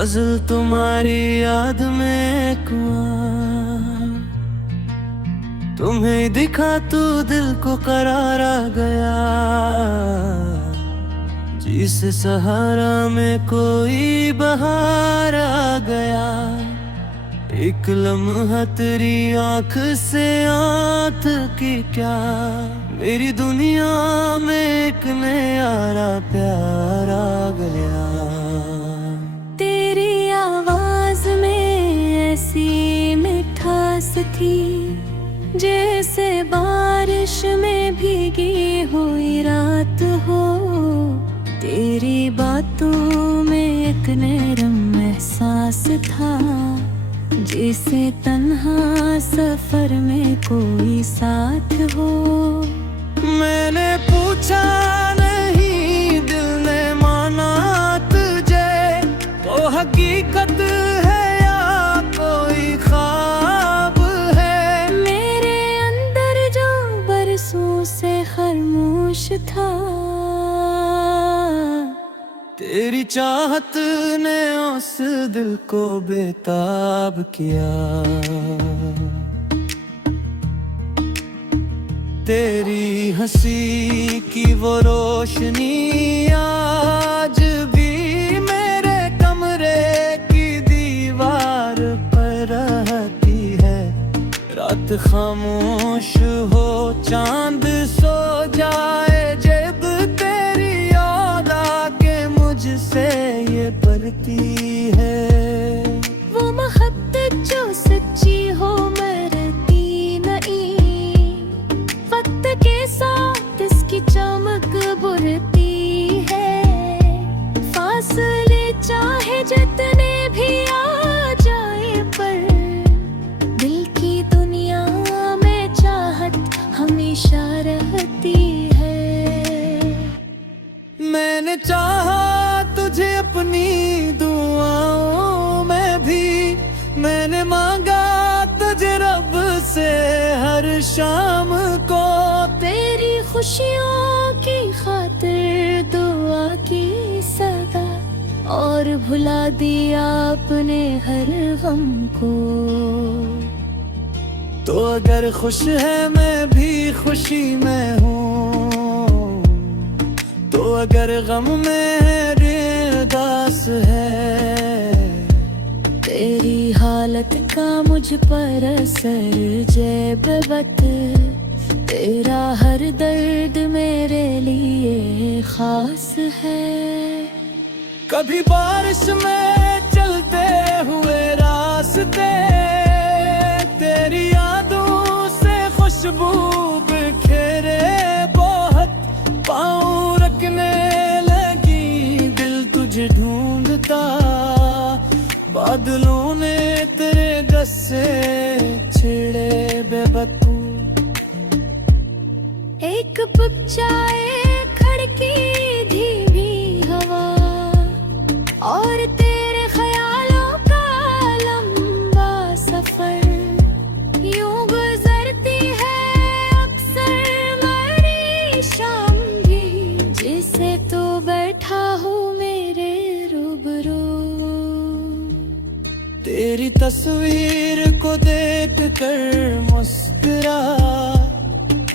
गजल तुम्हारी याद में कुआं, तुम्हें दिखा तो दिल को करार आ गया। जिस सहारा में कोई बहार आ गया, एक लम्हा तेरी आँख से आँख की क्या, मेरी दुनिया में एक नया प्यार आ गया। तेरी आवाज में ऐसी मिठास थी, जैसे बारिश में भीगी हुई रात हो। तेरी बातों में एक नरम एहसास था, जैसे तन्हा सफर में कोई साथ हो। मैंने पूछा नहीं, दिल ने माना तुझे, तो हकीकत है या कोई ख्वाब है। मेरे अंदर जो बरसों से खामोश था, तेरी चाहत ने उस दिल को बेताब किया। तेरी हंसी की वो रोशनी आज भी मेरे कमरे की दीवार पर रहती है। रात खामोश हो, चांद सो जाए, जब तेरी याद आके मुझसे ये पलती है। वो मोहब्बत जो सच्ची हो मरती नहीं, वक्त के साथ इसकी चमक बुरती है। फासले चाहे जितने भी आ जाए, पर दिल की दुनिया में चाहत हमेशा रहती है। मैंने चाहा तुझे अपनी दुआओं में भी, मैंने मांगा तुझे रब से हर शाम को। तेरी खुशियों की खातिर दुआ की सदा, और भुला दिया अपने हर गम को। तो अगर खुश है मैं भी खुशी में हूँ, तो अगर गम में है उदास है। तेरी हालत का मुझ पर असर जैबत, तेरा हर दर्द मेरे लिए खास है। कभी बारिश में चलते हुए रास्ते, तेरी यादों से खुशबू बिखेरे बहुत। पाँव रखने लगी, दिल तुझे ढूंढता, बादलों ने तेरे गस्से छिड़े बेवकूफ। एक पुपचाए खड़की धीमी हवा, और तेरे ख्यालों का लंबा सफर यूं गुजरती है अक्सर मेरी शाम भी, जिसे तो बैठा हूँ मेरे रूबरू। तेरी तस्वीर को देख कर मुस्कुरा,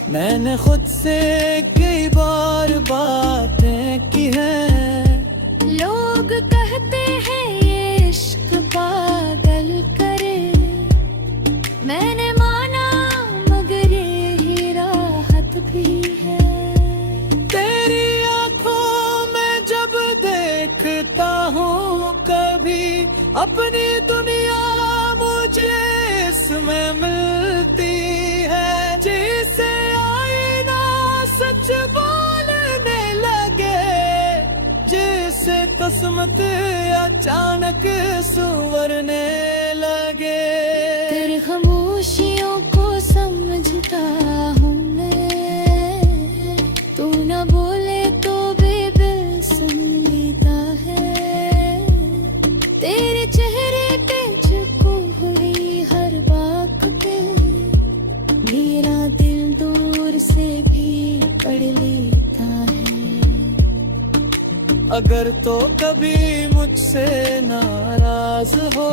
मैंने खुद से कई बार बातें की हैं। लोग कहते हैं ये इश्क पागल करे, मैंने माना मगर ये ही राहत भी है। तेरी आंखों में जब देखता हूँ कभी अपनी दुनिया, मुझे इसमें मिलती है। जिसे आईना सच बोलने लगे, जिसे किस्मत अचानक संवरने लगे। तेरी खामोशियों को समझता हूँ मैं, तू ना बोले तो भी दिल सुन लेता है। तेरे चेहरे पे छुपी हुई हर बात पे, मेरा दिल दूर से भी पढ़ लेता है। अगर तो कभी मुझसे नाराज राज हो।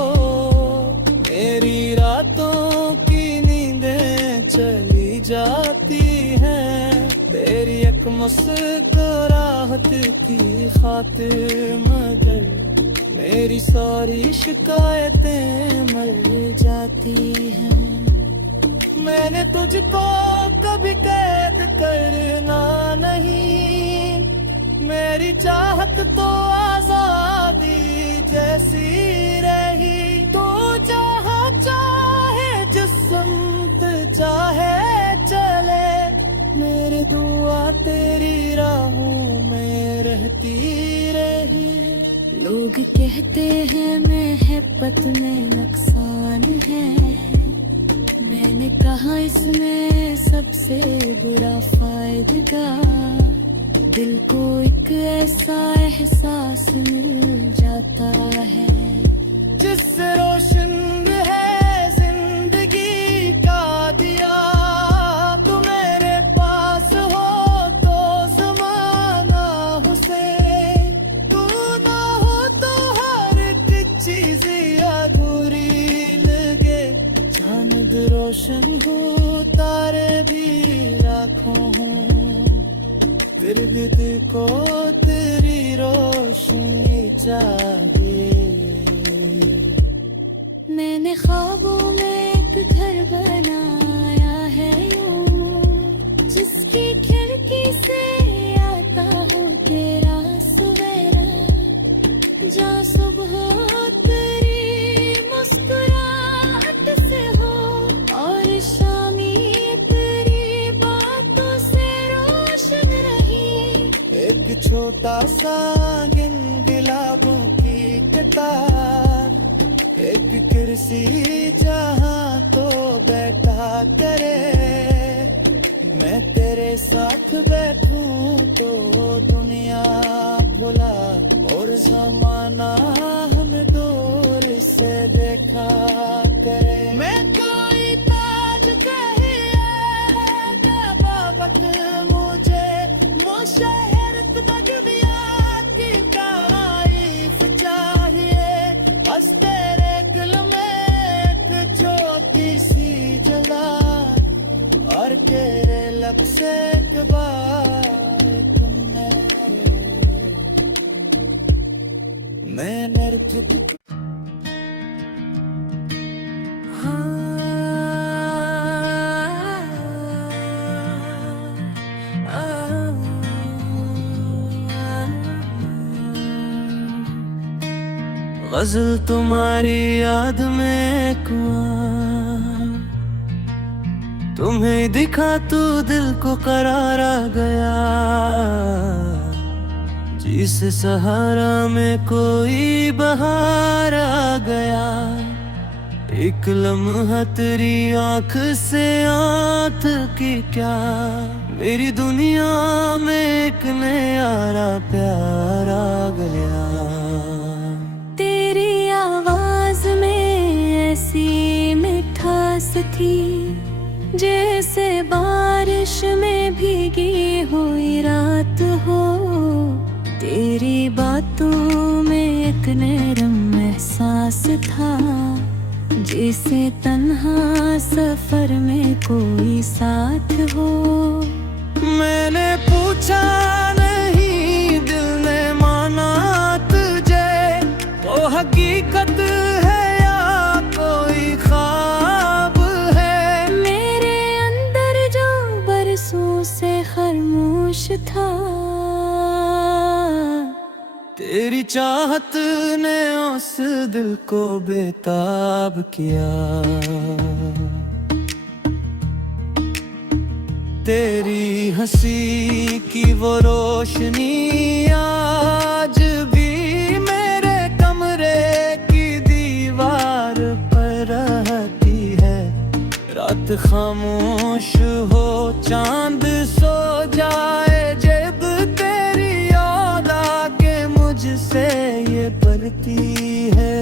मेरी रातों की नींदें चली जाती हैं तेरी एक मुस्कुराहट की खातिर, मगर मेरी सारी शिकायतें मर जाती हैं। मैंने तुझको कभी कैद करना नहीं, मेरी चाहत तो आजादी जैसी रही। तू जहाँ चाहे जिस समत चाहे चले, मेरी दुआ तेरी राहों में रहती रही। लोग कहते हैं मोहब्बत में नुकसान है, मैंने कहा इसमें सबसे बुरा फायदा। दिल को एक ऐसा एहसास मिल जाता है जिससे रोशन है जिंदगी का दिया। तू मेरे पास हो तो ज़माना हुसैन, तू ना हो तो हर एक चीज़ अधूरी लगे। चांद रोशन हो तारे भी लाखों हों, फिर भी दिल को तेरी रोशनी चाहिए। मैंने ख्वाबों में एक घर बनाया है यूं, जिसकी खिड़की से आता हो तेरा सवेरा। जहाँ सुबह तेरी मुस्कुराहट से हो और शामी तेरी बातों से रोशन रही। एक छोटा सा गुलाबों की कतार, एक कुर्सी जहाँ तो बैठा करे। मैं तेरे साथ बैठूं तो दुनिया भुला और जमाना हमें दूर से देखा करे। मैं कोई ताज कहिए बाबत मुझे मुशहरत बगदिया की तारीफ चाहिए। बस तेरे दिल में एक छोटी सी जला और तेरे लब से एक बार तुम मैंने तुझको गजल तुम्हारी याद में कुआं, तुम्हें दिखा तो दिल को करार आ गया। जिस सहारा में कोई बहार आ गया, एक लम्हा तेरी आँख से आँख की क्या। मेरी दुनिया में एक नया प्यार आ गया। तेरी आवाज में ऐसी मिठास थी, जैसे बारिश में भीगी हुई रात हो। तेरी बातों में एक नरम एहसास था, जैसे तन्हा सफर में कोई साथ हो। मैंने पूछा नहीं, दिल ने माना तुझे। वो हकीकत है या कोई ख्वाब है? मेरे अंदर जो बरसों से खामोश था, तेरी चाहत ने उस दिल को बेताब किया। तेरी हंसी की वो रोशनी आज भी मेरे कमरे की दीवार पर रहती है। रात खामोश हो चांद सो जाए, जब तेरी याद आके मुझसे ये पलती है।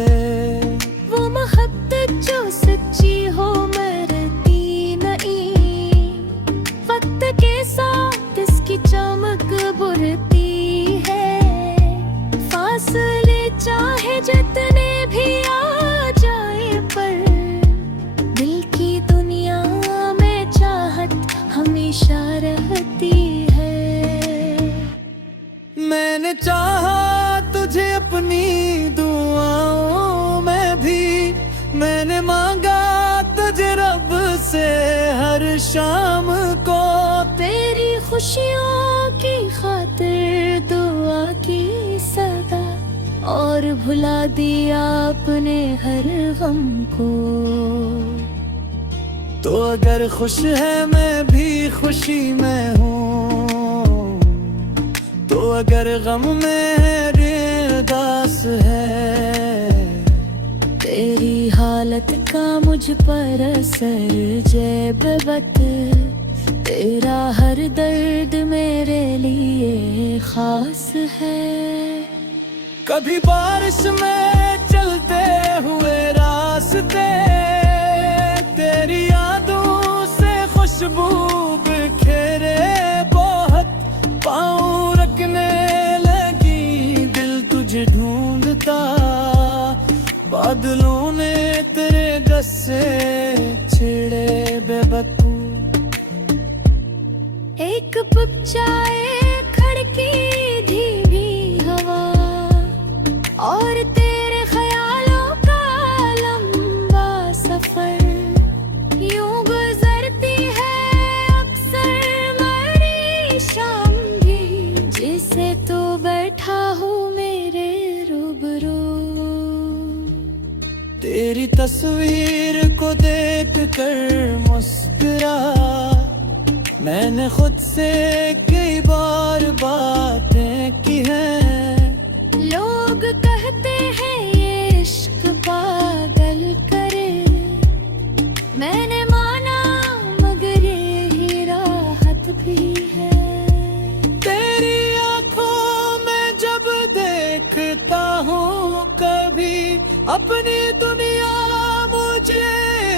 वो मोहब्बत जो सच्ची हो मरती नहीं, वक्त के साथ इसकी चमक बुरती है। फासले चाहे जितने भी खुशियों की खातिर दुआ की सदा, और भुला दिया अपने हर गम को। तो अगर खुश है मैं भी खुशी में हूँ, तो अगर गम में है उदास है, तेरी हालत का मुझ पर असर जेबत, तेरा हर दर्द मेरे लिए खास है। कभी बारिश में चलते हुए रास्ते, तेरी यादों से खुशबू बिखेरे बहुत, पाँव रखने लगी दिल तुझे ढूंढता, बादलों ने तेरे गस्से छिड़े बेवकूफ। एक पुपचाए खड़की धीमी हवा, और तेरे ख्यालों का लंबा सफर, यूं गुजरती है अक्सर मेरी शाम भी, जिसे तो बैठा हूँ मेरे रूबरू। तेरी तस्वीर को देख कर मुस्कुरा, मैंने खुद से कई बार बातें की हैं। लोग कहते हैं ये इश्क पागल करे, मैंने माना मगर ये राहत भी है। तेरी आंखों में जब देखता हूँ कभी अपनी दुनिया, मुझे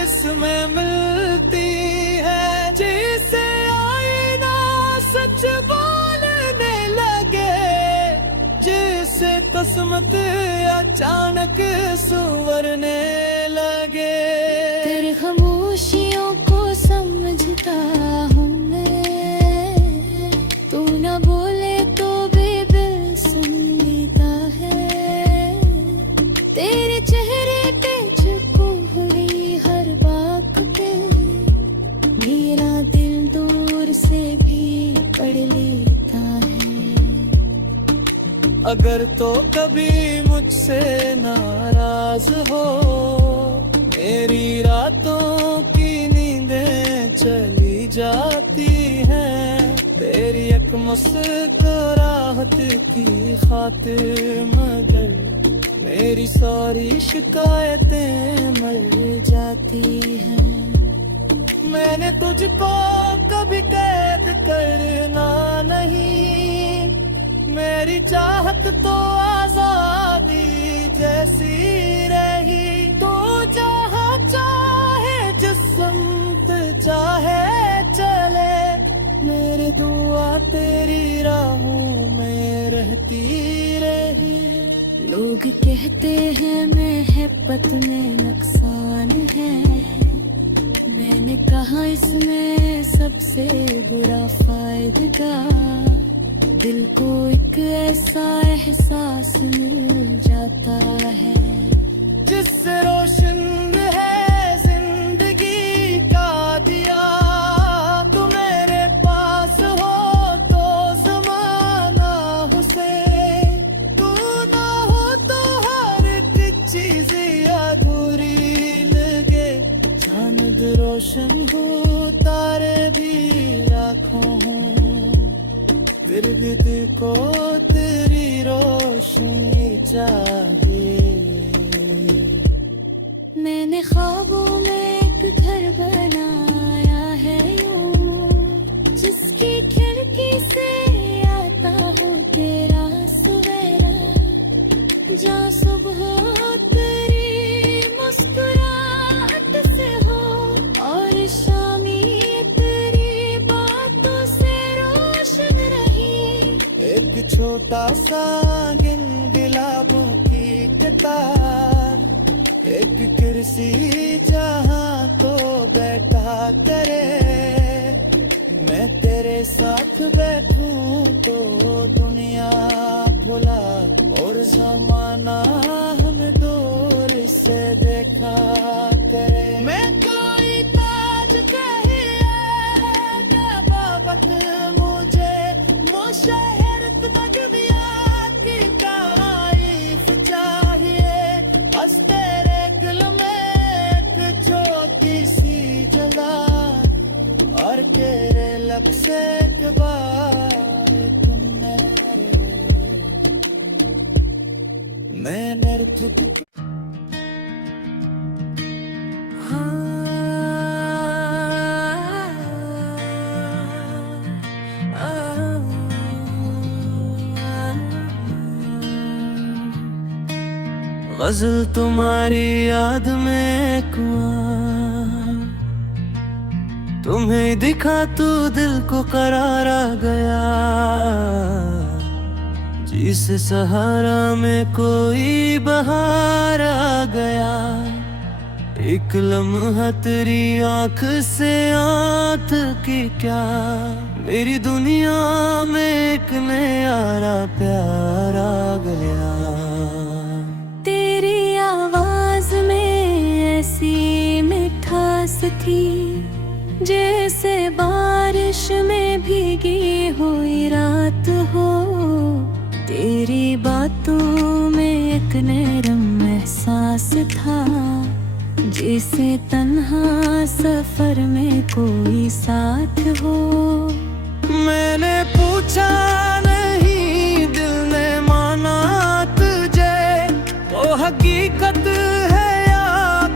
इसमें मिलती है, जिसे सच बोलने लगे, जिसे किस्मत अचानक संवरने लगे। तेरी खामोशियों को समझता हूँ मैं, तू ना बोले तो भी दिल सुन लेता है। तेरे चेहरे पे छुपी हुई हर बात पे, मेरा दिल दूर से भी पढ़ लेता है। अगर तो कभी मुझसे नाराज हो, मेरी रातों की नींदें चली जाती हैं, तेरी एक मुस्कुराहट की खातिर, मगर मेरी सारी शिकायतें मर जाती हैं। मैंने तुझको कभी कैद करना नहीं, मेरी चाहत तो आजादी जैसी रही। तो जहाँ चाहे जिस समत चाहे चले, मेरी दुआ तेरी राहों में रहती रही। लोग कहते हैं महब्बत में नुकसान है, मैंने कहा इसमें सबसे बुरा फायदा, दिल को एक ऐसा एहसास मिल जाता है, जिससे रोशन है जिंदगी का दिया। तू मेरे पास हो तो ज़माना हुसैन, तू ना हो तो हर एक चीज़ अधूरी लगे। चांद रोशन हो तारे भी लाखों हों, फिर भी दिल को तेरी रोशनी चाहिए। मैंने ख्वाबों में एक घर बनाया है यूं, जिसकी खिड़की से आता हूँ तेरा सवेरा, जहाँ सुबह तेरी मुस्कुराहट से हो, और शामी तेरी बातों से रोशन रही। एक छोटा सा गुलाबों की कतार, एक कुर्सी जहाँ तो बैठा करे, मैं तेरे साथ बैठूं तो दुनिया भुला, और जमाना हम दूर से देखा करे। मैं कोई ताज कहिए बाबत मुझे झलक से एक बार तुमने मैंने खुद गजल तुम्हारी याद में कुआं, तुम्हें दिखा तो दिल को करार आ गया, जिस सहारा में कोई बहार आ गया। एक लम्हा तेरी आँख से आँख की क्या, मेरी दुनिया में एक नया प्यार आ गया। तेरी आवाज में ऐसी मिठास थी, जैसे बारिश में भीगी हुई रात हो। तेरी बातों में एक नरम एहसास था, जैसे तन्हा सफर में कोई साथ हो। मैंने पूछा नहीं, दिल ने माना तुझे, वो हकीकत है या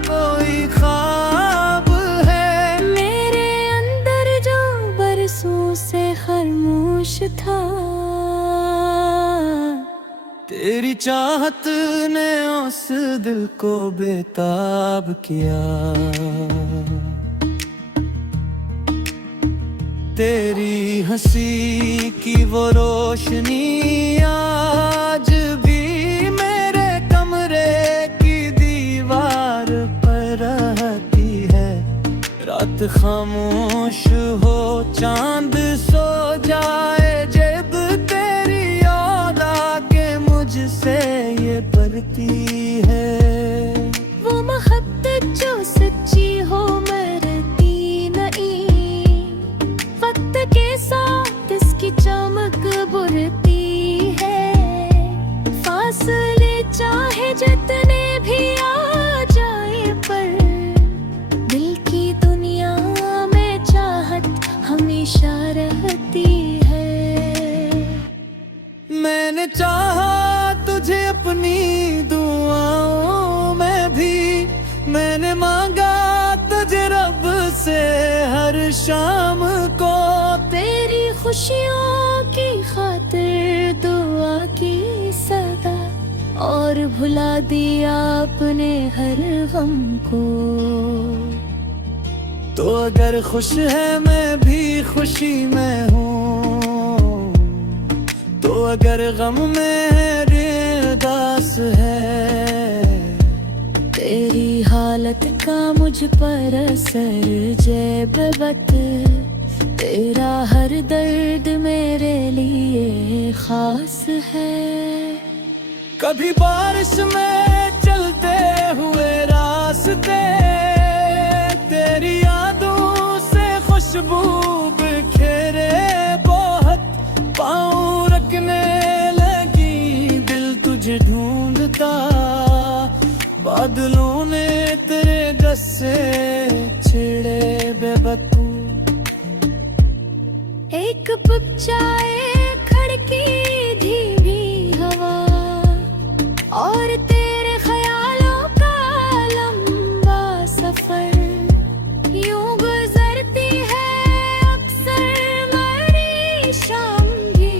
कोई ख्वाब है। मेरे अंदर जो बरसों से खामोश था, तेरी चाहत ने उस दिल को बेताब किया। तेरी हंसी की वो रोशनी आज भी मेरे कमरे की दीवार पर रहती है। रात खामोश हो, चांद सो जाए, जब तेरी याद आके मुझसे ये पढ़ती है। वो मोहब्बत जो सच्ची हो मरती नहीं, वक्त के साथ इसकी चमक बुरती है। फासले चाहे जितने भी आ जाए, पर दिल की दुनिया में चाहत हमेशा रहती है। मैंने चाहा तुझे अपनी दुआओं में भी, मैंने मांगा तुझे रब से हर शाम को। तेरी खुशियों की खातिर दुआ की सदा, और भुला दिया अपने हर गम को। तो अगर खुश है मैं भी खुशी में हूँ, तो अगर गम में उदास है। तेरी हालत का मुझ पर असर जेबत, तेरा हर दर्द मेरे लिए खास है। कभी बारिश में चलते हुए रास्ते, तेरी यादों से खुशबू बिखेरे बहुत। पाँव रखने लगी, दिल तुझे ढूंढता, बादलों ने तेरे जस्से छिड़े बेवकूफ। एक पुपचाए खड़की धीमी हवा, और तेरे ख्यालों का लंबा सफर यूं गुजरती है अक्सर मेरी शाम भी,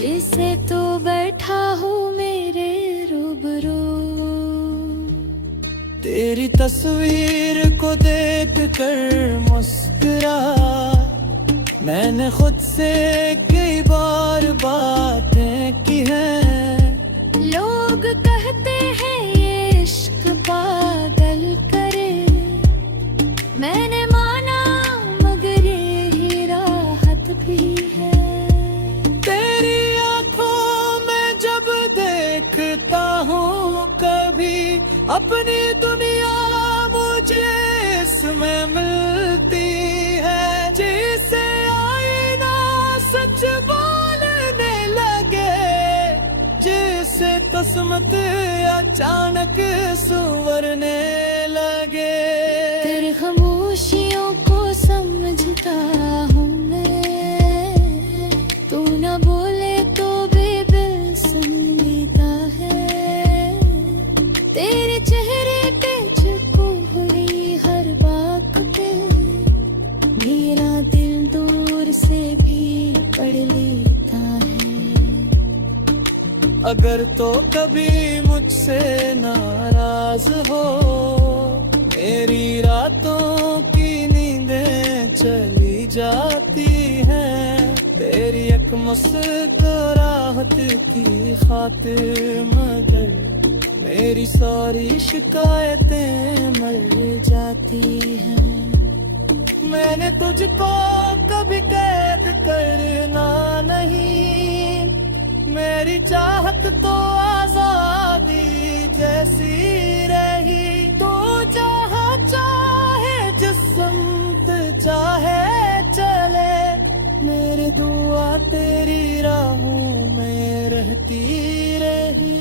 जिसे तो बैठा हूँ मेरे रूबरू। तेरी तस्वीर को देख कर मुस्कुरा, मैंने खुद से कई बार बातें की हैं। लोग कहते हैं ये इश्क पागल करे, मैंने माना मगर ये राहत भी है। तेरी आंखों में जब देखता हूँ कभी अपनी दुनिया, मुझे इसमें मिलती है। जिसे आईना सच बोलने लगे, जिसे किस्मत अचानक संवरने लगे। तेरी खामोशियों को समझता हूँ मैं, अगर तो कभी मुझसे नाराज हो, मेरी रातों की नींदें चली जाती हैं, तेरी एक मुस्कुराहट की खातिर, मगर मेरी सारी शिकायतें मर जाती हैं। मैंने तुझको कभी कैद करना नहीं, मेरी चाहत तो आजादी जैसी रही। तू जहाँ चाहे जिस समत चाहे चले, मेरी दुआ तेरी राहों में रहती रही।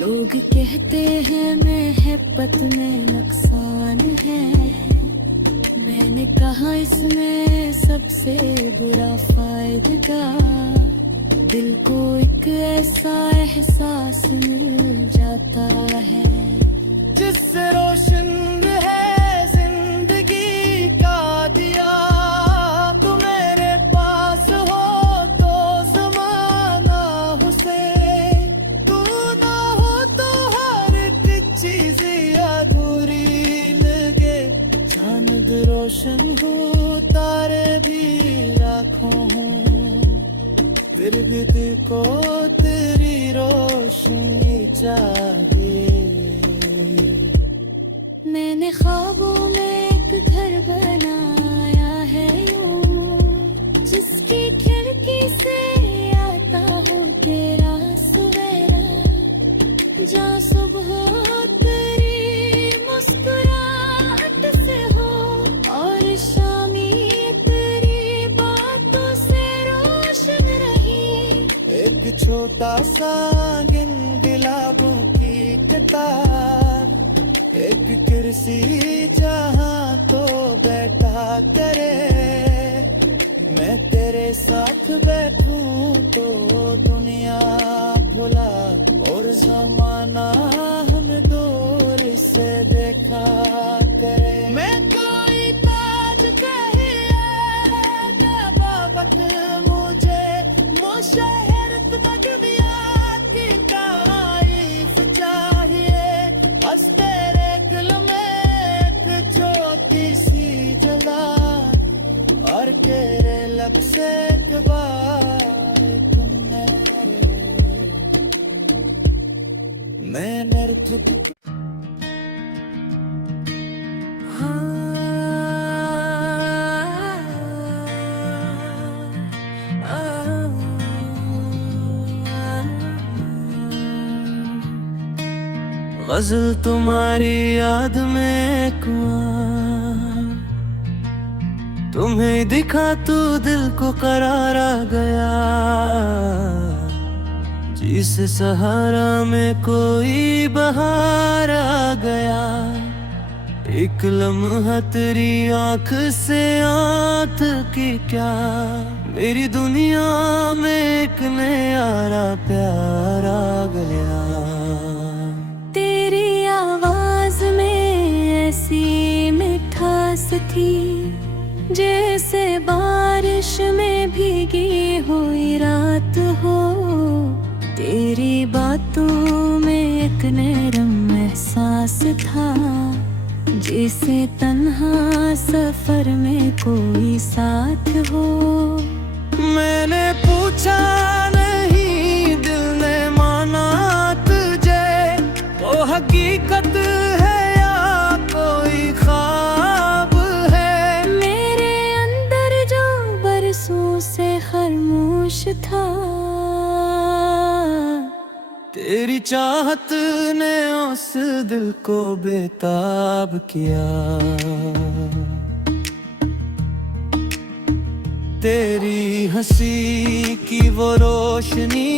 लोग कहते हैं मोहब्बत में नुकसान है, मैंने कहा इसमें सबसे बुरा फायदा। दिल को एक ऐसा एहसास मिल जाता है जिससे रोशन है जिंदगी का दिया। तू मेरे पास हो तो ज़माना हुसैन, तू ना हो तो हर एक चीज़ अधूरी लगे। चांद रोशन हो तारे भी राखों हूँ, फिर भी दिल को तेरी रोशनी चाहिए। मैंने ख्वाबों में एक घर बनाया है यूं, जिसकी खिड़की से आता हो तेरा सवेरा। जहाँ सुबह तेरी मुस्कुराहट से हो, और शामी तेरी बातों से रोशन रही। एक छोटा सा गिलाबों की कतार, एक कुर्सी जहाँ तो बैठा करे। मैं तेरे साथ बैठूं तो दुनिया भुला, और जमाना हम दूर से देखा करे। मैं कोई ताज कहिए जबावत मुझे, मुशहर दुनिया की तारीफ चाहिए। बस तेरे दिल में एक ज्योति सी जला, और तेरे लब से एक बार तुम मैंने तुझको गजल तुम्हारी याद में कुआं, तुम्हें दिखा तो दिल को करार आ गया। जिस सहारा में कोई बहार आ गया, एक लम्हा तेरी आँख से आँख की क्या, मेरी दुनिया में एक नया प्यार आ गया। तेरी आवाज में ऐसी मिठास थी, जैसे बारिश में भीगी हुई रात हो। तेरी बातों में एक नरम एहसास था, जैसे तन्हा सफर में कोई साथ हो। मैंने पूछा नहीं, दिल ने माना तुझे, वो हकीकत है या कोई ख्वाब है। मेरे अंदर जो बरसों से खामोश था, तेरी चाहत ने उस दिल को बेताब किया। तेरी हंसी की वो रोशनी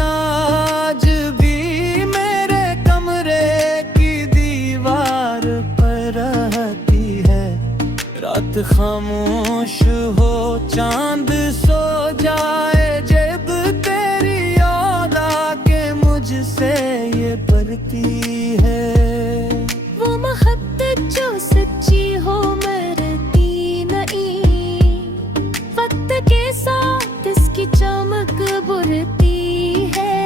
आज भी मेरे कमरे की दीवार पर रहती है। रात खामोश हो, चांद सो जाए, जब तेरी याद आके मुझसे ये बढ़ती है। वो मोहब्बत जो सच्ची हो मरती नहीं, वक्त के साथ इसकी चमक बुरती है।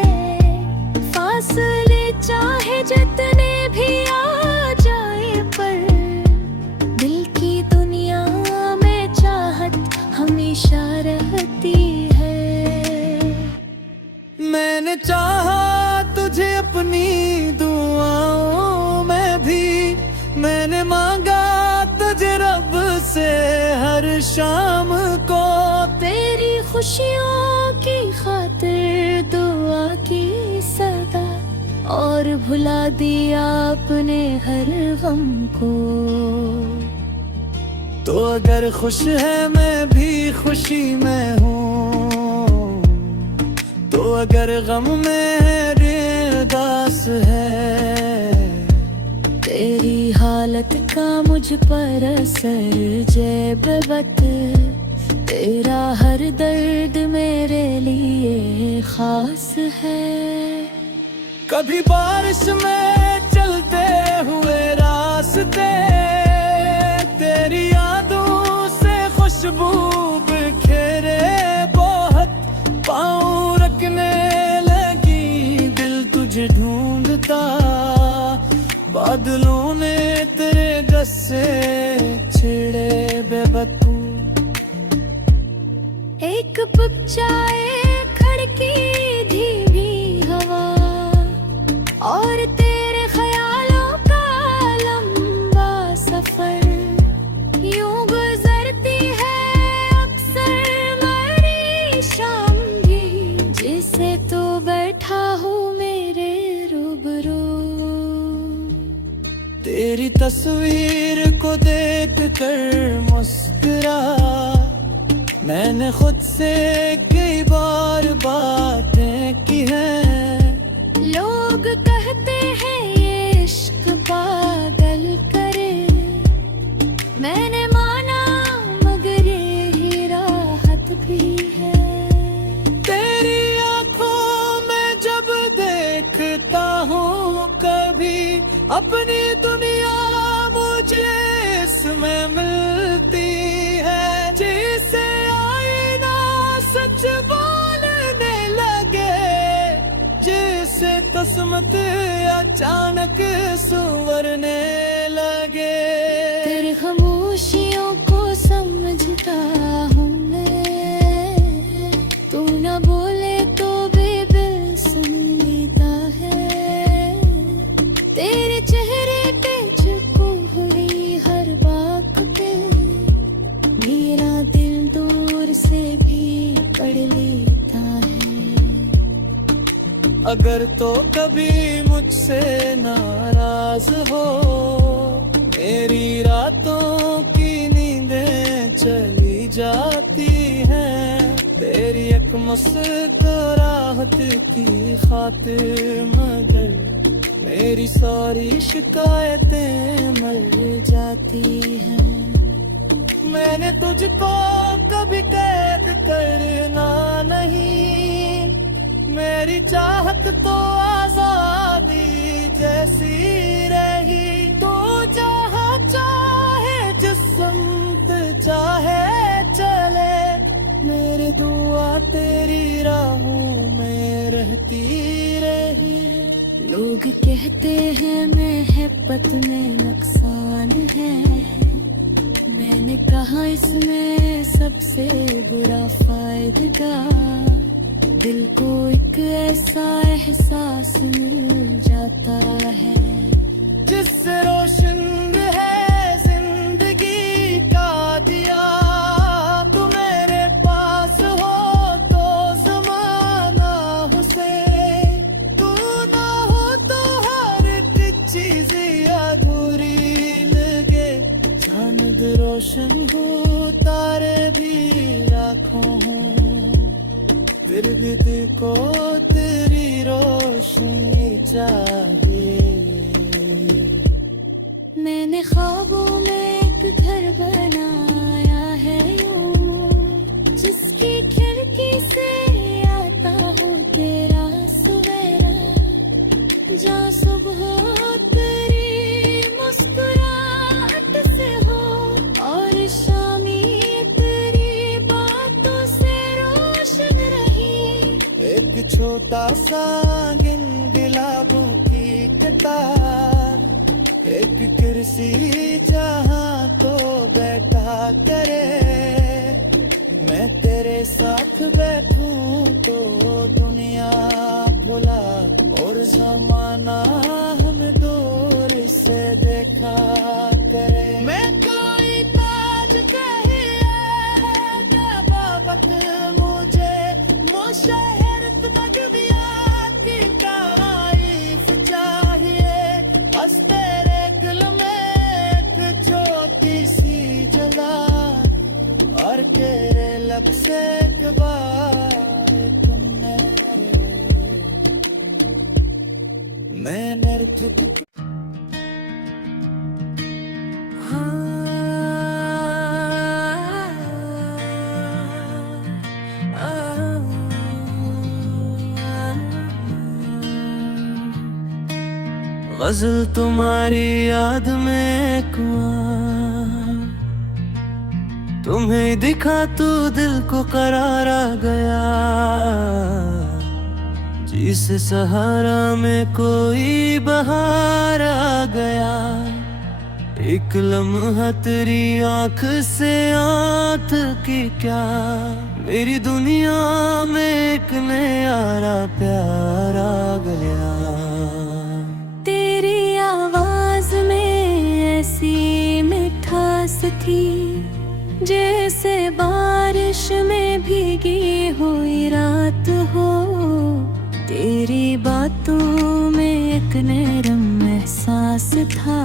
मैंने मांगा तुझे रब से हर शाम को, तेरी खुशियों की खातिर दुआ की सदा, और भुला दिया अपने हर गम को। तो अगर खुश है मैं भी खुशी में हूँ, तो अगर गम में है उदास है, तेरी हालत का मुझ पर असर जैबत, तेरा हर दर्द मेरे लिए खास है। कभी बारिश में चलते हुए रास्ते, तेरी यादों से खुशबू बिखेरे बहुत, पाँव रखने लगी दिल तुझे ढूंढता, बादलों ने तेरे गस्से छिड़े बेवकूफ। एक पग जाए खड़की धीमी हवा, और तेरे ख्यालों का लंबा सफर, यूं गुजरती है अक्सर मेरी शाम भी, जिसे तो बैठा हूँ मेरे रूबरू। तेरी तस्वीर को देख कर मुस्कुरा, मैंने खुद से कई बार बातें की हैं। लोग कहते हैं ये इश्क पागल करे, मैंने माना मगर ये ही राहत भी है। तेरी आंखों में जब देखता हूँ कभी अपनी दुनिया, मुझे इसमें मिलती है, जिसे आईना सच बोलने लगे, जिसे किस्मत अचानक संवरने लगे। तेरी खामोशियों को समझता हूँ मैं, तू ना बोले तो भी दिल सुन लेता है। तेरे चेहरे पे छुपी हुई हर बात पे, मेरा दिल दूर से भी पढ़ लेता है। अगर तो कभी मुझसे नाराज हो, मेरी रातों की नींदें चली जाती हैं, तेरी एक मुस्कुराहट की खातिर, मगर मेरी सारी शिकायतें मर जाती हैं। मैंने तुझको कभी कैद करना नहीं, मेरी चाहत तो आजादी जैसी रही, तू जहाँ चाहे जिस समत चाहे चले, मेरी दुआ तेरी राहों में रहती रही। लोग कहते हैं मोहब्बत में नुकसान है, मैंने कहा इसमें सबसे बुरा फायदा, दिल को एक ऐसा एहसास मिल जाता है, जिससे रोशन है जिंदगी का दिया। तू मेरे पास हो तो ज़माना हुसैन, तू ना हो तो हर एक चीज़ अधूरी लगे। चांद रोशन हो तारे भी आँखों हों, फिर भी दिल को तेरी रोशनी चाहिए। मैंने ख्वाबों में एक घर बनाया है यूं, जिसकी खिड़की से आता हो तेरा सवेरा, जहाँ सुबह तेरी मुस्कुराहट से हो, और शामी तेरी बातों से रोशन रही। एक छोटा सा गिलाबों की कतार, एक कुर्सी जहाँ तो बैठा करे, मैं तेरे साथ बैठूं तो दुनिया भुला और जमाना हम दूर से से देखा करे। मैं कोई ताज कहिए बाबत मुझे मुशहरत बगविया की तारीफ चाहिए। बस तेरे दिल में एक छोटी सी जला और तेरे लब से एक बार तुम मैं नर्तक। गजल तुम्हारी याद में कुआं, तुम्हें दिखा तो दिल को करार आ गया। जिस सहारा में कोई बहार आ गया। एक लम्हा तेरी आँख से आँख की क्या, मेरी दुनिया में एक नया प्यार आ गया। तेरी आवाज में ऐसी मिठास थी जैसे बारिश में भीगी हुई रात हो। तेरी बातों में एक नरम एहसास था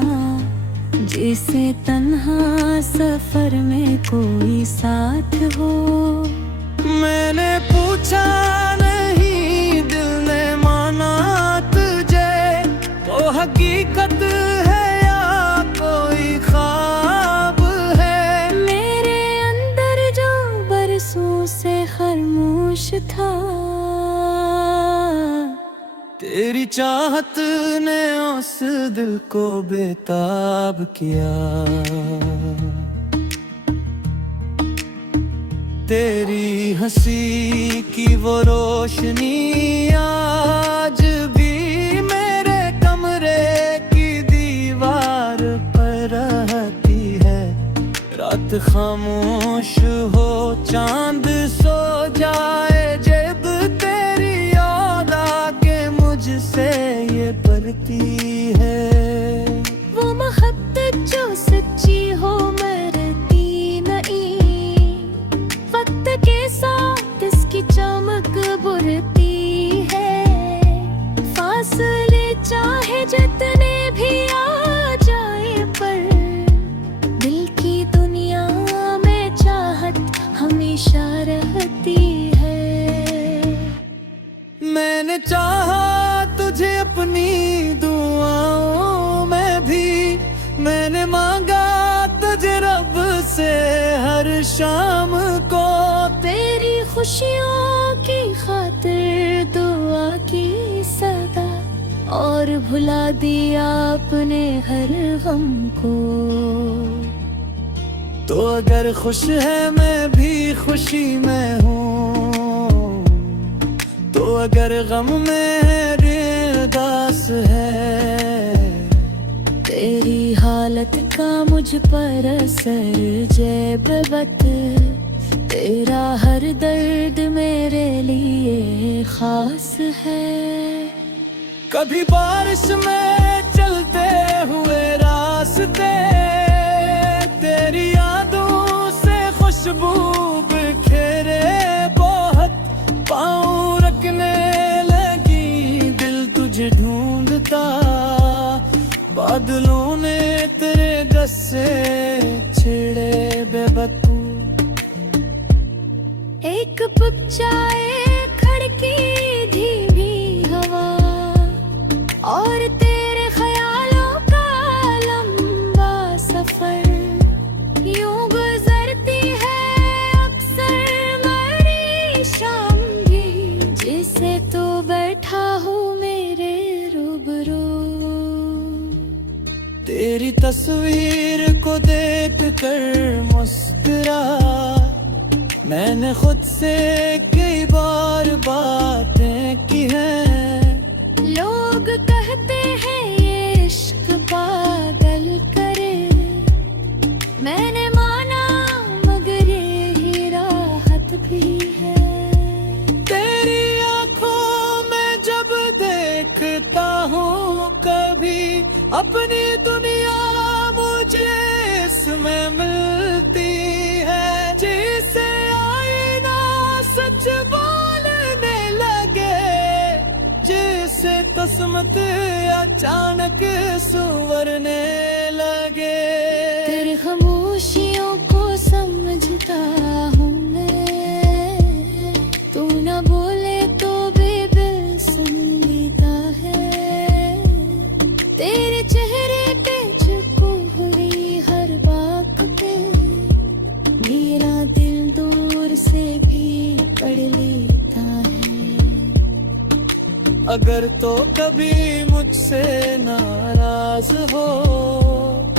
जैसे तन्हा सफर में कोई साथ हो। मैंने पूछा नहीं दिल ने माना तुझे, वो हकीकत है या कोई ख्वाब है। मेरे अंदर जो बरसों से खामोश था, तेरी चाहत ने उस दिल को बेताब किया। तेरी हंसी की वो रोशनी आज भी मेरे कमरे की दीवार पर रहती है। रात खामोश हो चांद सो जाए, जब तेरी याद आके मुझसे ये पढ़ती है। वो मोहब्बत जो सच्ची हो मरती नहीं, वक्त के साथ इसकी चमक बुरती है। फासले चाहे जितने भी आ जाए, पर दिल की दुनिया में चाहत हमेशा रहती है। मैंने चाहा तुझे अपनी दुआओं में भी, मैंने मांगा तुझे रब से हर शाम को। तेरी खुशियों की खातिर दुआ की सदा, और भुला दिया अपने हर गम को। तो अगर खुश है मैं भी खुशी में हूँ, तो अगर गम में है उदास है। तेरी हालत का मुझ पर असर जैबत, तेरा हर दर्द मेरे लिए खास है। कभी बारिश में चलते हुए रास्ते, तेरी यादों से खुशबू बिखेरे बहुत। पाँव रखने लगी दिल तुझे ढूंढता, बादलों ने तेरे दस से छेड़े बेवकूफ। एक पुपचाए खड़की धीमी हवा, और तेरे ख्यालों का लंबा सफर यूं गुजरती है अक्सर मेरी शाम भी। जिसे तो बैठा हूँ मेरे रूबरू, तेरी तस्वीर को देख कर मुस्कुरा। मैंने खुद से कई बार बातें की हैं। लोग कहते हैं ये इश्क पागल करे, मैंने माना मगर ये ही राहत भी है। तेरी आंखों में जब देखता हूँ कभी अपनी दुनिया अचानक संवरने लगे। तेरी खामोशियों को समझता हूँ मैं, तू ना बोले तो भी दिल सुन लेता है। तेरे चेहरे पे छुपी हुई हर बात पे मेरा दिल दूर से भी पढ़ लेता है। अगर तो कभी मुझसे नाराज हो,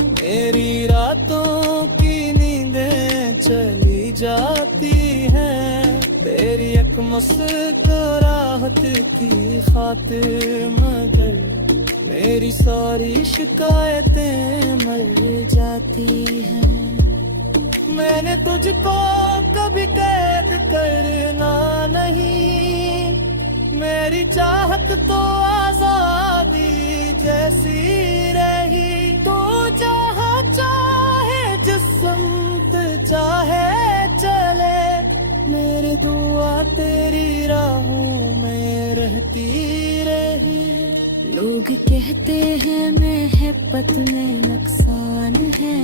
मेरी रातों की नींदें चली जाती हैं। तेरी एक मुस्कुराहट की खातिर मगर मेरी सारी शिकायतें मर जाती हैं। मैंने तुझको कभी कैद करना नहीं, मेरी चाहत तो आजादी जैसी रही। तू जहाँ चाहे जिस समत चाहे चले, मेरी दुआ तेरी राहों में रहती रही। लोग कहते हैं मोहब्बत में नुकसान है,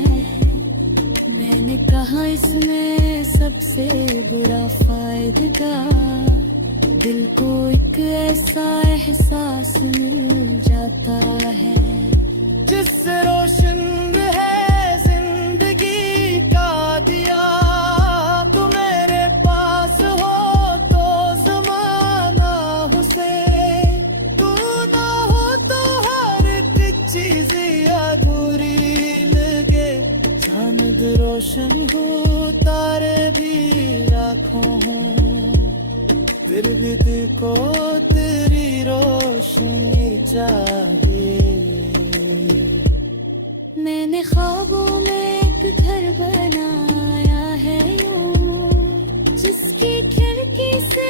मैंने कहा इसमें सबसे बुरा फायदा। दिल को एक ऐसा एहसास मिल जाता है जिससे रोशन है जिंदगी का दिया। तू मेरे पास हो तो ज़माना हुसैन, तू ना हो तो हर एक चीज़ अधूरी लगे। चांद रोशन हो तारे भी लाखों हों, फिर भी दिल को तेरी रोशनी चाहिए। मैंने ख्वाबों में एक घर बनाया है यूं, जिसकी खिड़की से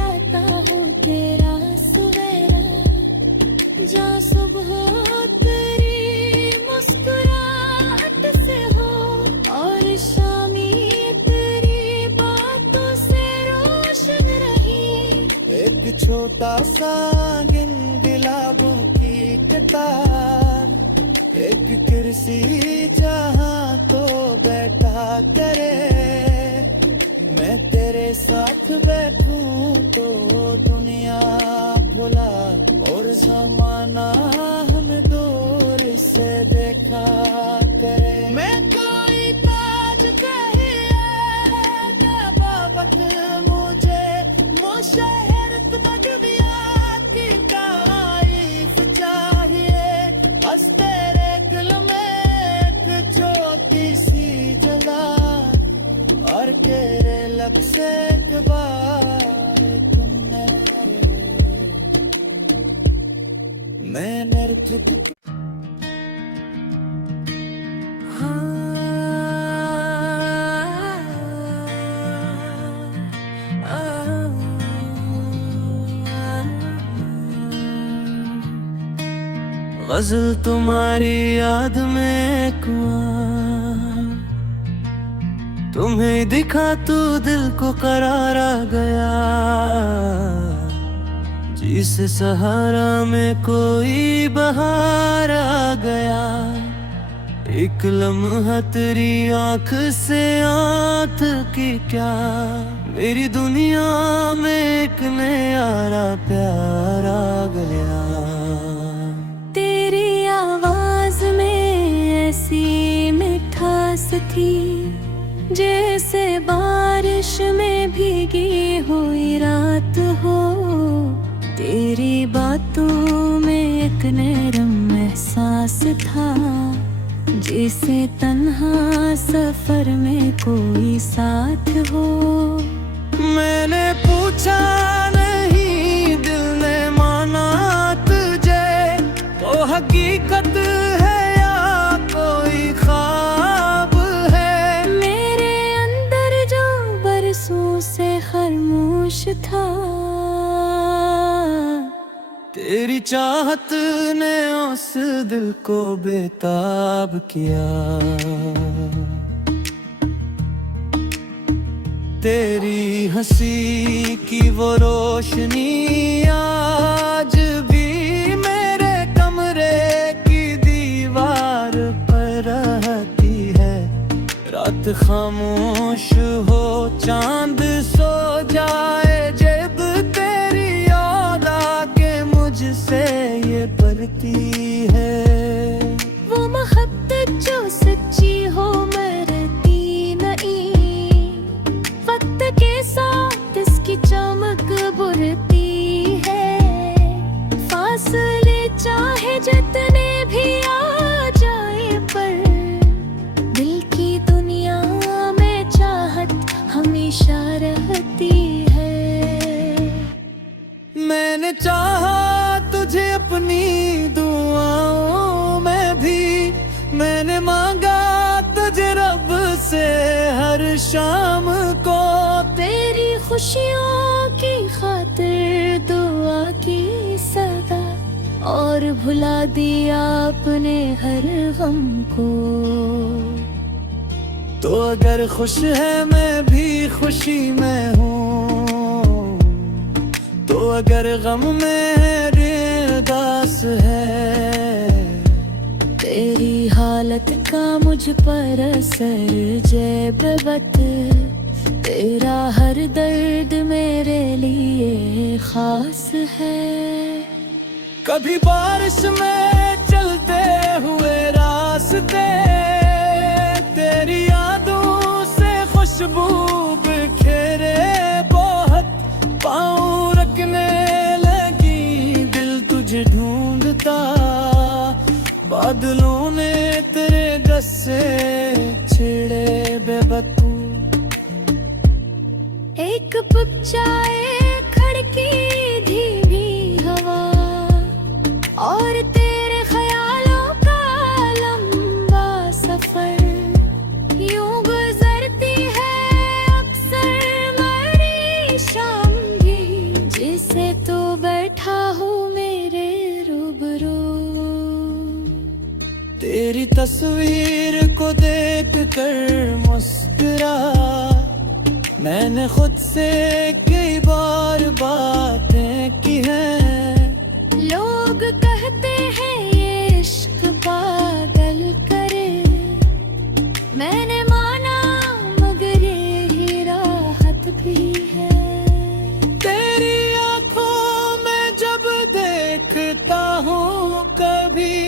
आता हो तेरा सवेरा। जहाँ सुबह तेरी मुस्कुराहट से हो और शामी तेरी बातों से रोशन रही। एक छोटा सा गुलाबों की कतार, एक कुर्सी जहाँ तो बैठा करे। मैं तेरे साथ बैठूं तो दुनिया भुला और जमाना हमें दूर से देखा करे। मैं कोई ताज कहिए बाबत मुझे मुशहरत दुनिया की तारीफ चाहिए। बस तेरे दिल में एक ज्योति सी जला और तेरे लब से एक बार तुम मैंने तुझको गजल तुम्हारी याद में कुआं, तुम्हें दिखा तो दिल को करार आ गया। जिस सहारा में कोई बहार आ गया, एक लम्हा तेरी आँख से आँख की क्या। मेरी दुनिया में एक नया प्यार आ गया। तेरी आवाज में ऐसी मिठास थी, जैसे बारिश में भीगी हुई रात हो। तेरी बातों में एक नरम एहसास था, जैसे तन्हा सफर में कोई साथ हो। मैंने पूछा नहीं, दिल ने माना तुझे, तो हकीकत है या कोई ख्वाब है। मेरे अंदर जो बरसों से खामोश था, तेरी चाहत ने उस दिल को बेताब किया। तेरी हंसी की वो रोशनी आज भी मेरे कमरे चाहती है। रात खामोश हो, चांद सो जाए, जब तेरी याद आके मुझसे ये बढ़ती है। वो मोहब्बत जो सच्ची हो मरती नहीं, वक्त के साथ इसकी चमक बुरती है। फासले चाहे जितने भी आ जाए, पर दिल की दुनिया में चाहत हमेशा रहती है। मैंने चाहा तुझे अपनी दुआओं में भी, मैंने मांगा तुझे रब से हर शाम को। तेरी खुशियों की खातिर दुआ की सदा, और भुला दिया अपने हर गम को। तो अगर खुश है मैं भी खुशी में हूँ, तो अगर गम में उदास है। तेरी हालत का मुझ पर असर जेबत, तेरा हर दर्द मेरे लिए खास है। कभी बारिश में चलते हुए रास्ते, तेरी यादों से खुशबू बिखेरे बहुत। पाँव रखने लगी, दिल तुझे ढूंढता, बादलों ने तेरे दस से छिड़े बेवकूफ। एक पुचाए खड़की धीमी हवा, और तेरे ख्यालों का लंबा सफर। यूं गुजरती है अक्सर मेरी शाम भी, जिसे तो बैठा हूँ मेरे रूबरू। तेरी तस्वीर को देख कर मुस्कुरा, मैंने खुद से कई बार बातें की हैं। लोग कहते हैं ये इश्क पागल करे, मैंने माना मगर ये राहत भी है। तेरी आंखों में जब देखता हूँ कभी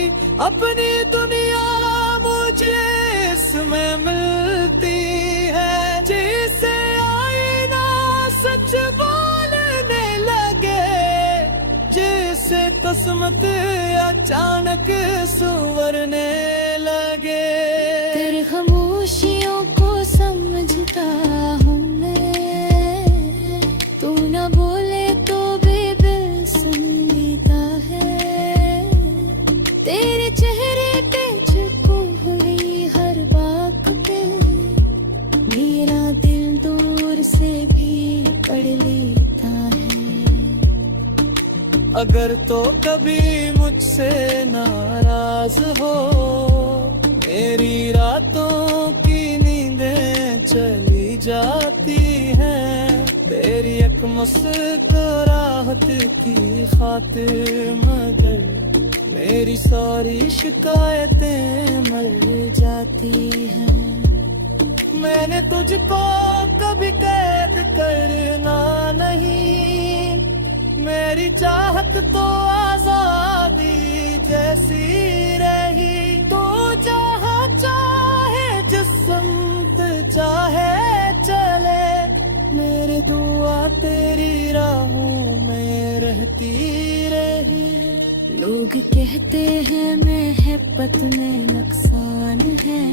अपनी दुनिया, मुझे इसमें मिलती है। जिसे आईना सच बोलने लगे, जिसे किस्मत अचानक संवरने लगे। तेरी खामोशियों को समझता हूँ मैं, तू न बोले तो भी दिल सुन लेता है। तेरे चेहरे पे छुपी हुई हर बात पे, मेरा दिल दूर से भी पढ़ लेता है। अगर तो कभी मुझसे नाराज हो, मेरी रातों की नींदें चली जाती हैं। तेरी एक मुस्कुराहट की खातिर, मगर मेरी सारी शिकायतें मर जाती हैं। मैंने तुझको कभी कैद करना नहीं, मेरी चाहत तो आजादी जैसी रही। तू जहाँ चाहे जिस समत चाहे चले, मेरी दुआ तेरी राहों में रहती रही। लोग कहते हैं मोहब्बत में नुकसान है,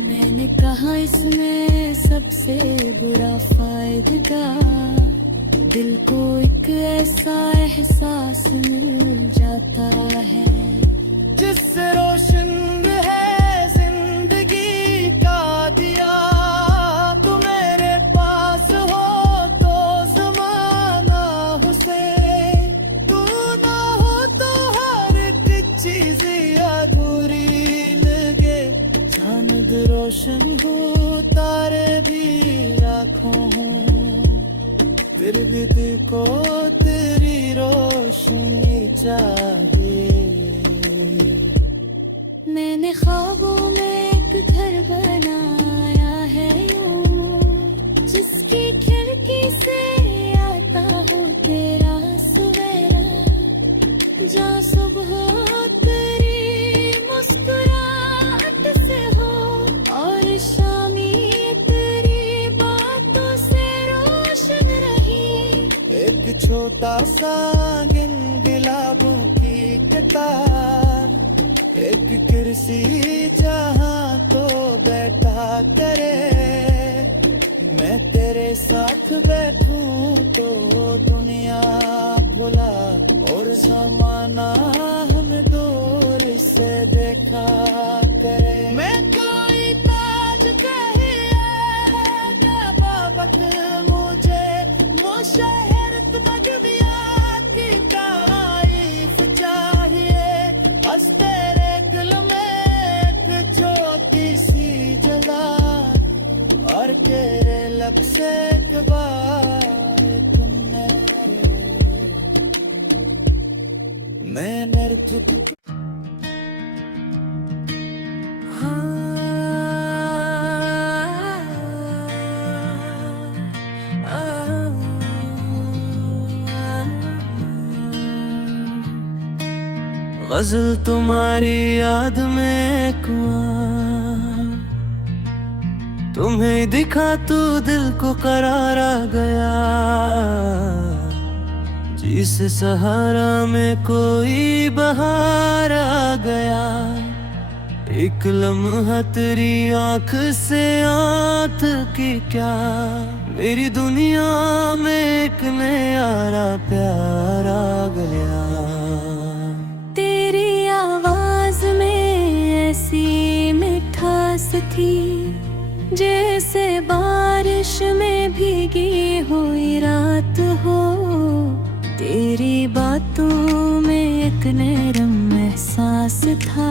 मैंने कहा इसमें सबसे बुरा फायदा। दिल को एक ऐसा एहसास मिल जाता है, जिससे रोशन है जिंदगी का दिया। तू मेरे पास हो तो ज़माना हुसैन, तू ना हो तो हर एक चीज़ अधूरी लगे। चांद रोशन हो, तारे भी राखों हूँ, फिर भी दिल को तेरी रोशनी चाहिए। मैंने मैंने ख्वाबों में एक घर बनाया है यूं, जिसकी खिड़की से आता हो तेरा सवेरा, जहाँ सुबह तेरी मुस्कुराहट से हो और शामी तेरी बातों से रोशन रही। एक छोटा सा गुलाबों की कतार, एक कुर्सी जहाँ तो बैठा करे, मैं तेरे साथ बैठूं तो दुनिया भुला और जमाना हम दूर से देखा करे। मैं कोई ताज कहिए बाबत मुझे मुशहरत बजबिया की तारीफ चाहिए, बस तेरे दिल में एक ज्योति सी जला और तेरे लब से एक बार तुम मैंने गजल तुम्हारी याद में कुआं, तुम्हें दिखा तो दिल को करार आ गया, जिस सहारा में कोई बहार आ गया। एक लम्हा तेरी आँख से आँख की क्या, मेरी दुनिया में एक नया प्यार आ गया। तेरी आवाज में ऐसी मिठास थी, जैसे बारिश में भीगी हुई रात हो। तेरी बातों में एक नरम एहसास था,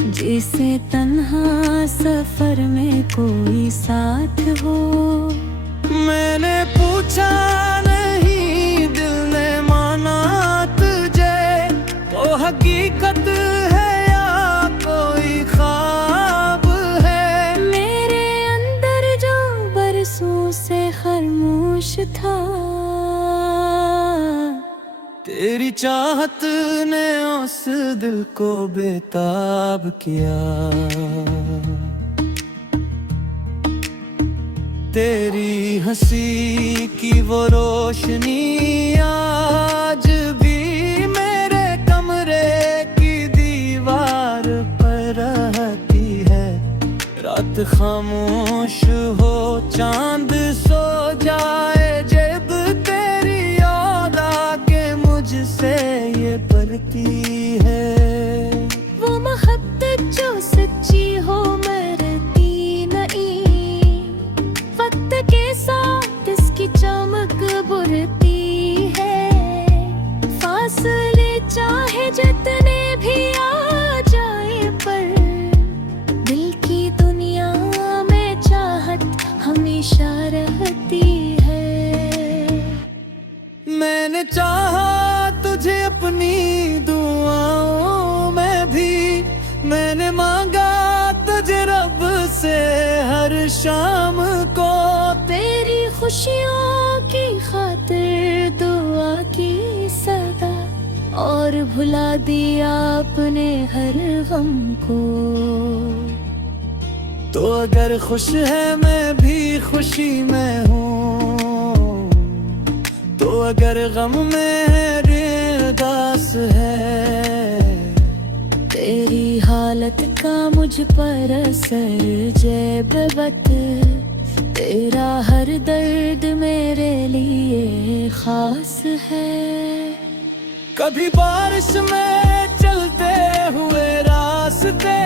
जैसे तन्हा सफर में कोई साथ हो। मैंने पूछा नहीं, दिल ने माना तुझे, वो हकीकत है या कोई ख्वाब है। मेरे अंदर जो बरसों से खामोश था, तेरी चाहत ने उस दिल को बेताब किया। तेरी हंसी की वो रोशनी आज भी मेरे कमरे की दीवार पर रहती है। रात खामोश हो, चांद सो जाए, जब तेरी याद आके मुझसे ये पढ़ती है। वो मोहब्बत जो सच्ची हो मरती नहीं, वक्त के साथ इसकी चमक बुरती है। फासले चाहे जितने भी आ जाए, पर दिल की दुनिया में चाहत हमेशा रहती है। मैंने चाहा तुझे अपनी दुआओं में भी, मैंने मांगा तुझे रब से हर शाम को। तेरी खुशियों की खातिर दुआ की सदा, और भुला दिया अपने हर गम को। तो अगर खुश है मैं भी खुशी में हूँ, तो अगर गम में है उदास है। तेरी हालत का मुझ पर असर जैबत, तेरा हर दर्द मेरे लिए खास है। कभी बारिश में चलते हुए रास्ते,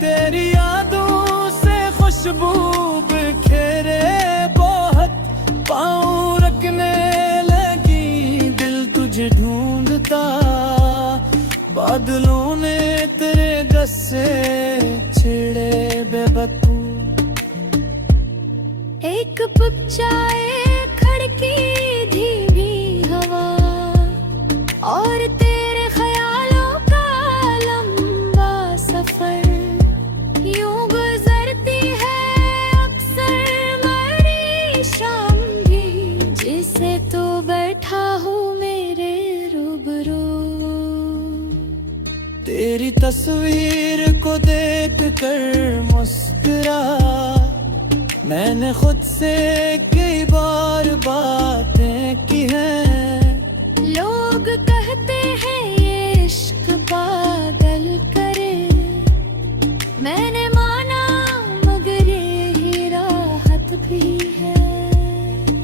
तेरी यादों से खुशबू बिखेरे बहुत, पाँव रखने लगी दिल तुझे ढूंढता। बादलों ने तेरे गस्से छिड़े बेवकूफ। एक पुपचाए खड़की धीमी हवा, और तेरे ख्यालों का लंबा तस्वीर को देख कर मुस्कुरा। मैंने खुद से कई बार बातें की हैं। लोग कहते हैं ये इश्क पागल करे, मैंने माना मगर ये ही राहत भी है।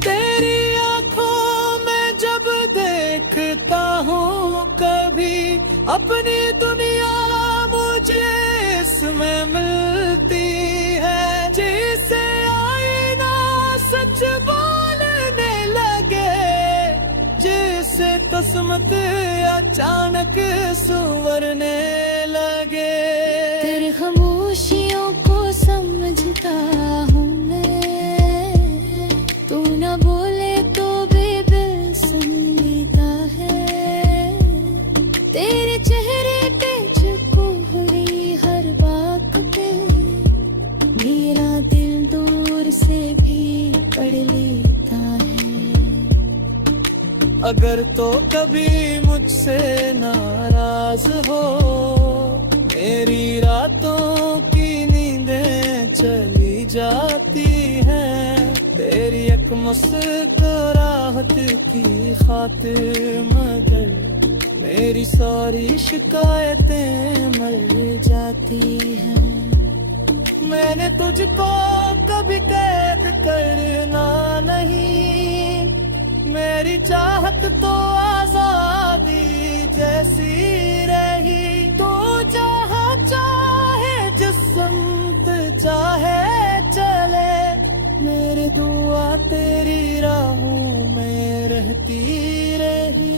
तेरी आंखों में जब देखता हूँ कभी अपनी दुनिया मुझे इसमें मिलती है। जिसे आईना सच बोलने लगे, जिसे किस्मत अचानक संवरने लगे। तेरी खामोशियों को समझता हूँ मैं, तू ना बोले तो भी दिल सुन लेता है। तेरे चेहरे पे छुपी हुई हर बात पे मेरा दिल दूर से भी पढ़ लेता है। अगर तो कभी मुझसे नाराज हो, मेरी रातों की नींदें चली जाती हैं। तेरी एक मुस्कुराहट की खातिर मगर मेरी सारी शिकायतें मर जाती हैं। मैंने तुझको कभी कैद करना नहीं, मेरी चाहत तो आजादी जैसी रही। तू जहाँ चाहे जिस संत चाहे चले, मेरी दुआ तेरी राहों में रहती रही।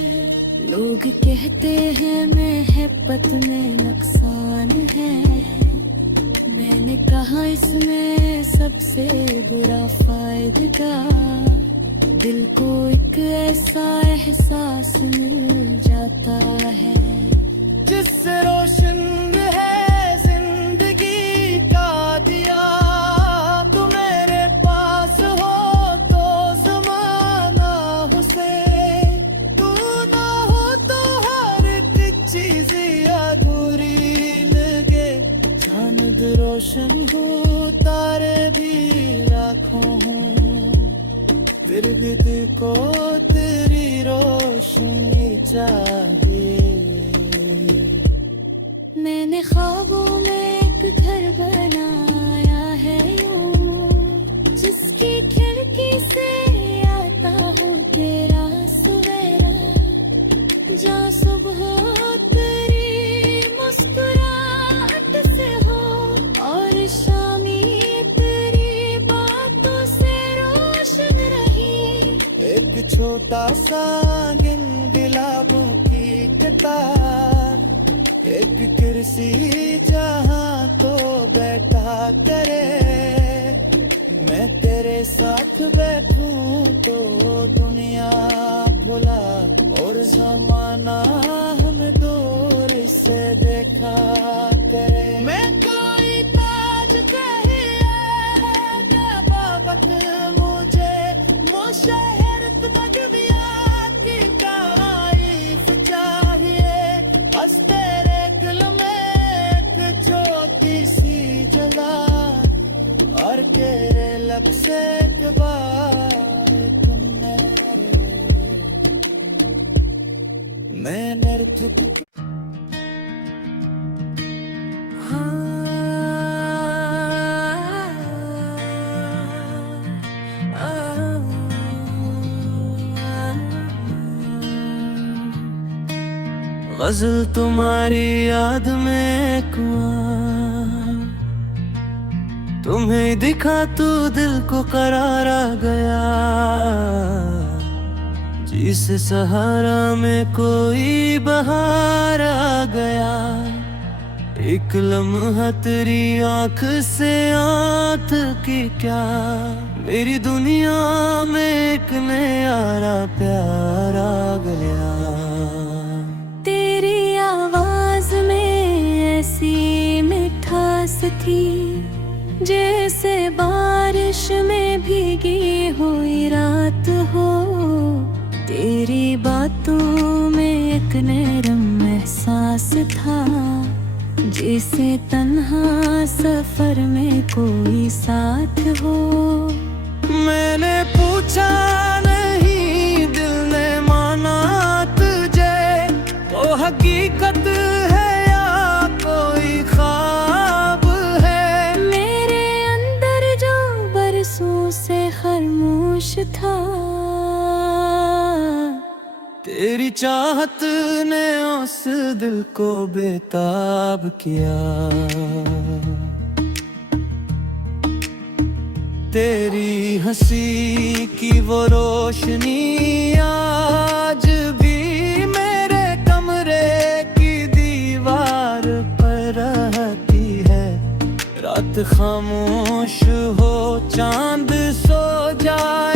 लोग कहते हैं मोहब्बत में नुकसान है, मैंने कहा इसमें सबसे बुरा फायदा। दिल को एक ऐसा एहसास मिल जाता है जिससे रोशन है जिंदगी का दिया। तू मेरे पास हो तो ज़माना हुसैन, तू ना हो तो हर एक चीज़ अधूरी लगे। चांद रोशन हो तारे भी लाखों हों, फिर भी दिल को तेरी रोशनी चाहिए। मैंने ख्वाबों में एक घर बनाया है यूं, जिसकी खिड़की से आता हूँ तेरा सवेरा। जहाँ सुबह तेरी मुस्कुराहट से हो और शामी तेरी बातों से रोशन रही। एक छोटा सा गुलाबों की कतार, एक कुर्सी जहाँ तो बैठा करे। मैं तेरे साथ बैठूं तो दुनिया भुला और जमाना हम दूर से देखा करे। मैं कोई ताज कहिए बाबत मुझे मुशहर दुनिया की तारीफ चाहिए। बस तेरे दिल में एक ज्योति सी जला और तेरे लब से मैं नर्तक। गजल तुम्हारी याद में कुआं, तुम्हें दिखा तो दिल को करार आ गया। जिस सहारा में कोई बहार आ गया, एक लम्हा तेरी आंख से आंख की क्या। मेरी दुनिया में एक नया प्यार आ गया। तेरी आवाज में ऐसी मिठास थी, जैसे बारिश में भीगी हुई रात हो। तेरी बातों में एक नरम एहसास था, जिसे तन्हा सफर में कोई साथ हो। मैंने पूछा नहीं, दिल ने माना तुझे, वो हकीकत है या कोई ख्वाब है। मेरे अंदर जो बरसों से खामोश था, तेरी चाहत ने उस दिल को बेताब किया। तेरी हंसी की वो रोशनी आज भी मेरे कमरे की दीवार पर रहती है। रात खामोश हो, चांद सो जाए,